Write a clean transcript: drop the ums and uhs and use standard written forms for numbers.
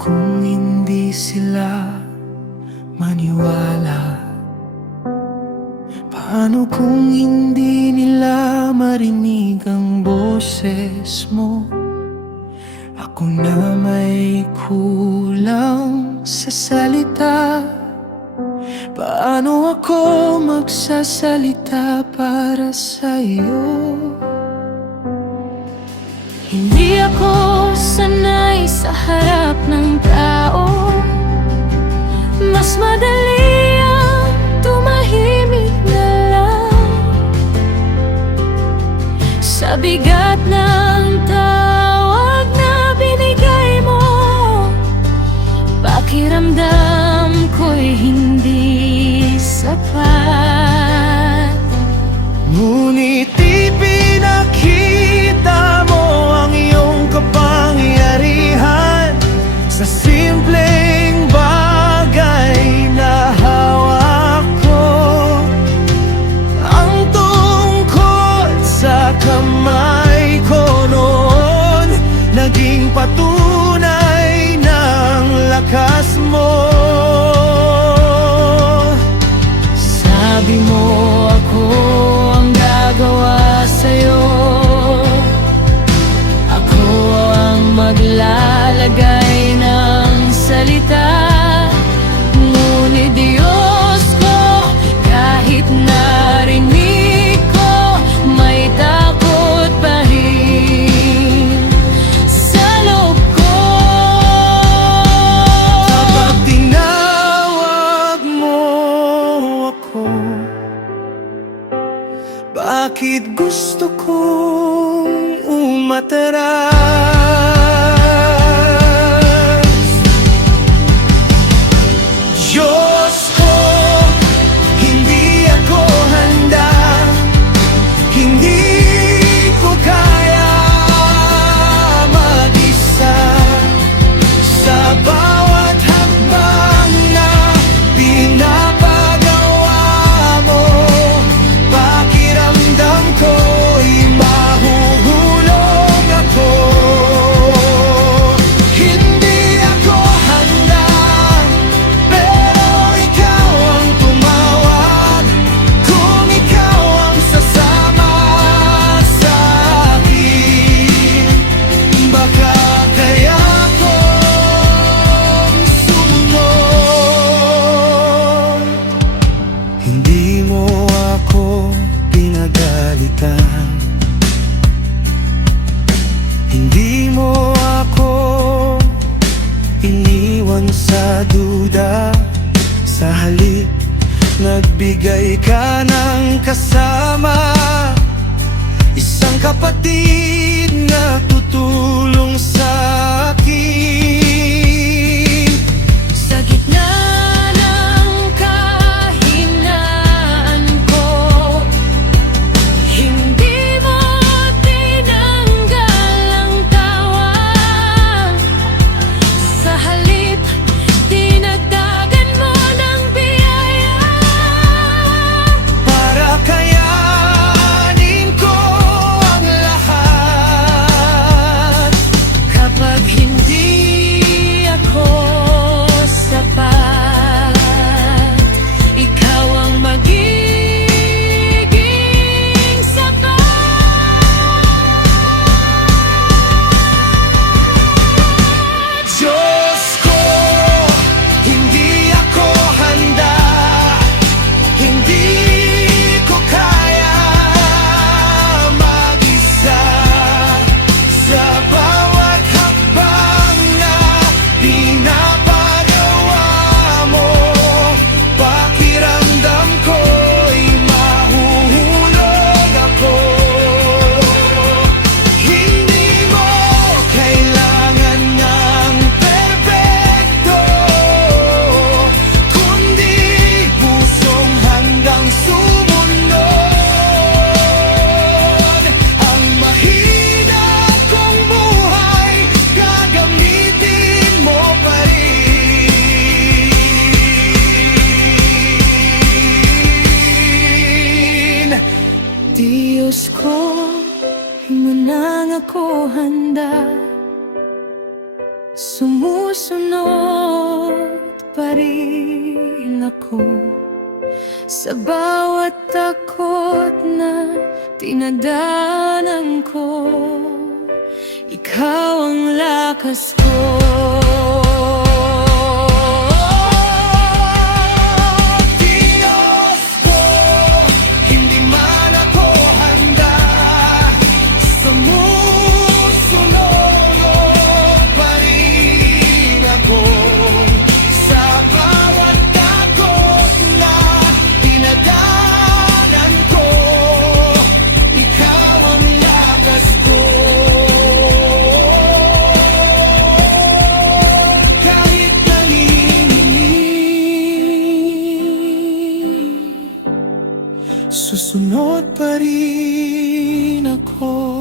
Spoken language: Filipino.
kung hindi sila maniwala? Paano kung hindi nila marinig ang boses mo? Ako na may kulang sa salita. Paano ako magsasalita para sa'yo? Hindi ako sanay sa harap ng tao. Mas madali ang tumahimik na lang. Sa bigat ng tawag na binigay mo, pakiramdam ko'y hindi sapat. Ngunit ipinakita mo ang iyong kapangyarihan sa simpleng bagay na hawak ko. Ang tungkol sa kamay ko noon naging patunay ng lakas mo. Sabi mo ako ang gagawa sa'yo, ako ang maglalagay ng salita. Ngunit Diyos ko, kahit narinig ko, may takot pa rin sa loob ko. Kapag tinawag mo ako, bakit gusto kong umatras? Diyos ko, hindi ako handa, hindi ko kaya mag-isa. Sa bawat hakbang na pinapagawa mo, pakiramdam ko'y mahuhulog ako. Hindi ako handa, pero ikaw ang tumawag. Kung ikaw ang sasama sa akin, baka kaya kong sumunod. Hindi mo ako pinagalitan, hindi mo ako iniwan sa duda. Sa halip, nagbigay ka ng kasama, isang kapatid na tutulong sa akin. Sa gitna ng kahinaan ko, hindi mo tinanggal ang tawa. Sa halip, dinagdagan mo ng biyaya. Para kayanin ko ang lahat. Kapag hindi ako sapat, ikaw ang magiging sapat. Diyos ko, hindi ako handa, hindi ko kaya mag-isa. Sa bawat hakbang na pinapagawa mo, pakiramdam ko'y mahuhulog ako. Hindi mo kailangan ng perpekto, kundi pusong handang sumunod. Ang mahina kong buhay, gagamitin mo pa rin. Diyos ko, Di mo nang ako handa. sumusunod pa rin ako sa bawat takot na tinadanan ko. Ikaw ang lakas ko. Diyos ko, hindi man ako handa, sumusunod pa rin ako sa bawat takot na dinadanan ko. Ikaw ang lakas ko. Kahit nanginginig, susunod pa rin ako.